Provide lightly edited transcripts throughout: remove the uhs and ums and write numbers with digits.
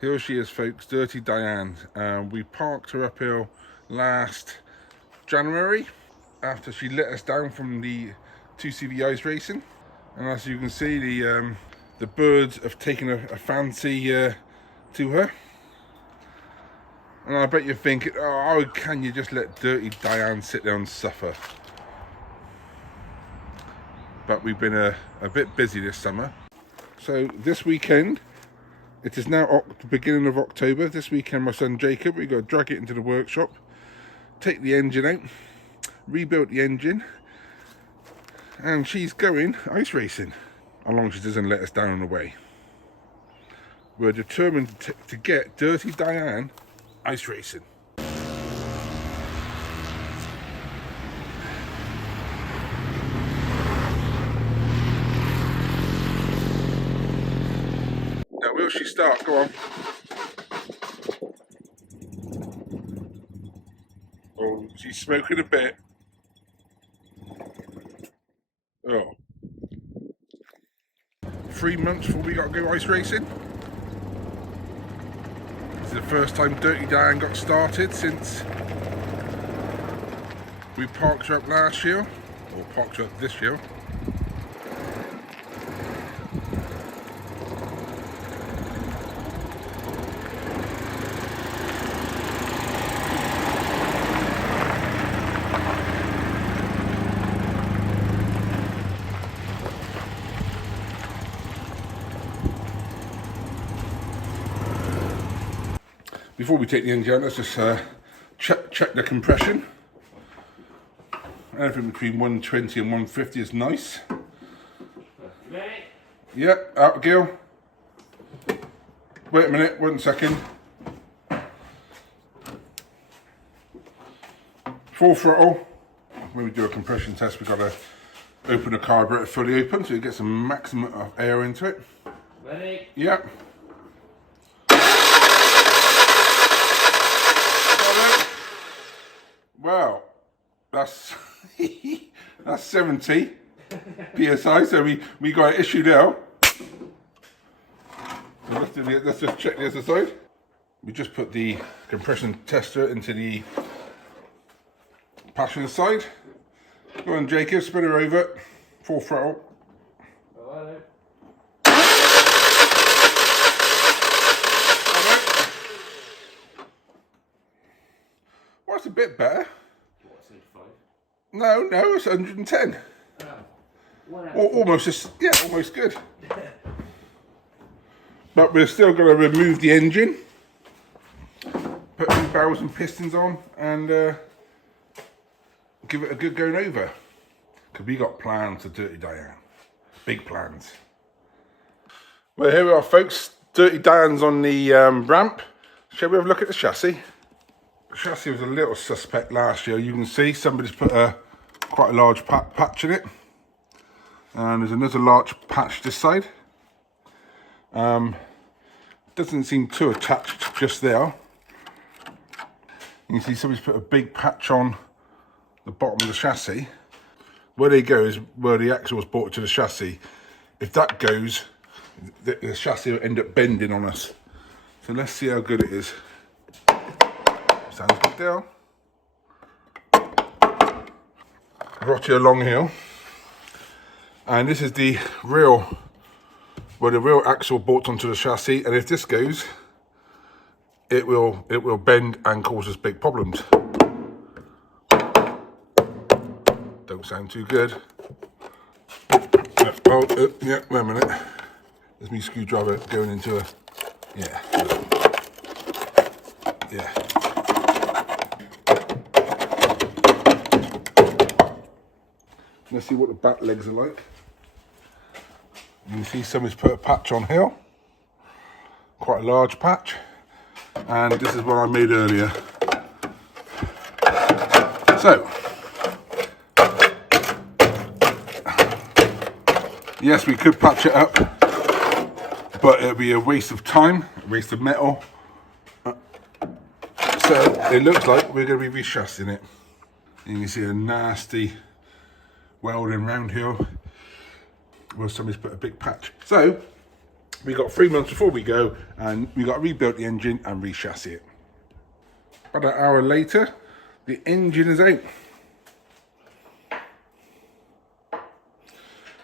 Here she is, folks, Dirty Dyane. We parked her uphill last January after she let us down from the 2CV ice racing. And as you can see, the birds have taken a fancy to her. And I bet you're thinking, oh, how can you just let Dirty Dyane sit there and suffer? But we've been a bit busy this summer. So this weekend, it is now the beginning of October. This weekend, my son Jacob, we've got to drag it into the workshop, take the engine out, rebuild the engine, and she's going ice racing, as long as she doesn't let us down on the way. We're determined to get Dirty Dyane ice racing. Now, will she start? Go on. Oh, she's smoking a bit. Oh. 3 months before we got to go ice racing. This is the first time Dirty Dyane got started since we parked her up last year, or parked her up this year. Before we take the engine out, let's just check the compression. Anything between 120 and 150 is nice. Yep, out of gear. Wait a minute, 1 second. Full throttle. When we do a compression test, we've got to open the carburetor fully open so you get some maximum of air into it. Ready? Yep. Well, that's 70 psi, so we got an issue there. So let's just check the other side. We just put the compression tester into the passenger side. Go on, Jacob, spin her over, full throttle. Hello. Well, it's a bit better. What's it, 5? No, it's 110. Almost, yeah, almost good. But we're still going to remove the engine, put new barrels and pistons on, and give it a good going over. Because we got plans to Dirty Dyane. Big plans. Well, here we are, folks. Dirty Dyane's on the ramp. Shall we have a look at the chassis? The chassis was a little suspect last year. You can see somebody's put quite a large patch in it. And there's another large patch this side. Doesn't seem too attached just there. You can see somebody's put a big patch on the bottom of the chassis. Where they go is where the axle was bolted to the chassis. If that goes, the chassis will end up bending on us. So let's see how good it is. Sounds good there. Brought you along here. And this is the real, where the real axle bolts onto the chassis, and if this goes, it will bend and cause us big problems. Don't sound too good. Yeah, wait a minute. There's me screwdriver going into a, yeah. Let's see what the back legs are like. You can see somebody's put a patch on here, quite a large patch, and this is what I made earlier. So, yes, we could patch it up, but it'd be a waste of time, a waste of metal. So it looks like we're going to be rechasing it. You can see a nasty welding round here where somebody's put a big patch. So We got 3 months before we go, and we got to rebuild the engine and re-chassis it. About an hour later, the engine is out.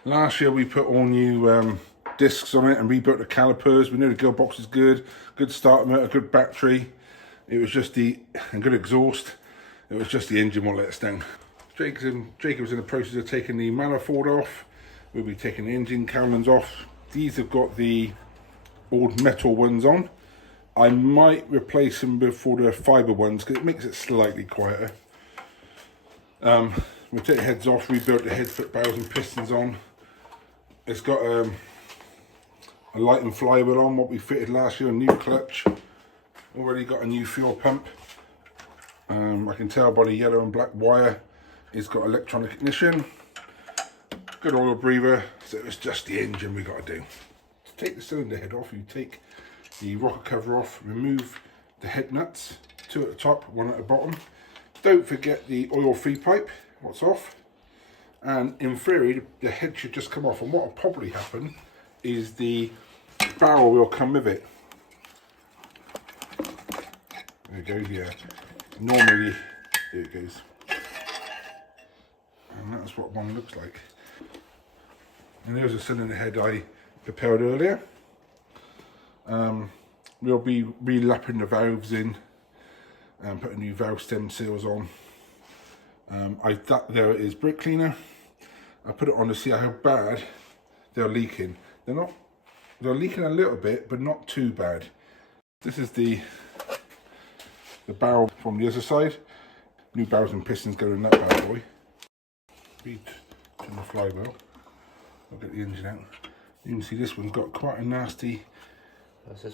Last year we put all new discs on it and rebuilt the calipers. We know the gearbox is good starter motor, good battery. It was just and good exhaust. It was just the engine won't let us down. Jacob's in the process of taking the manifold off. We'll be taking the engine cannons off. These have got the old metal ones on. I might replace them before the fibre ones because it makes it slightly quieter. We'll take the heads off, rebuild the head foot barrels and pistons on. It's got a light and flywheel on, what we fitted last year, a new clutch. Already got a new fuel pump. I can tell by the yellow and black wire, it's got electronic ignition. Good oil breather, so it's just the engine we got to do. To take the cylinder head off, you take the rocker cover off, remove the head nuts, 2 at the top, 1 at the bottom. Don't forget the oil feed pipe, what's off. And in theory, the head should just come off. And what will probably happen is the barrel will come with it. There it goes, yeah. Normally, there it goes. And that's what one looks like. And there's a cylinder head I prepared earlier. We'll be relapping the valves in and putting new valve stem seals on. There it is, brake cleaner. I put it on to see how bad they're leaking. They're leaking a little bit, but not too bad. This is the barrel from the other side. New barrels and pistons go in that bad boy. Turn the flywheel. I'll get the engine out. You can see this one's got quite a nasty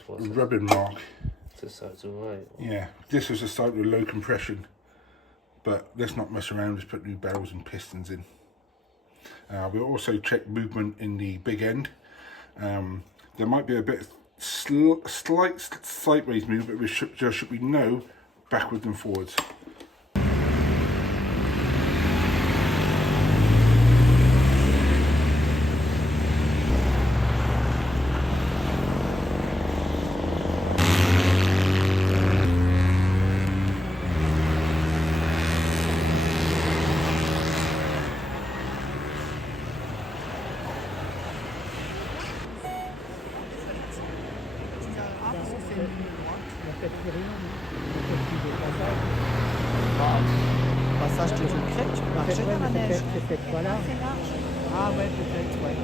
rubbing mark. This side's alright. Yeah, this was a site with low compression, but let's not mess around, just put new barrels and pistons in. We'll also check movement in the big end. There might be a bit slight sideways movement, but there should be no backwards and forwards. Passage de crête, tu marchais dans la neige. Voilà. Ah ouais, peut-être, ouais.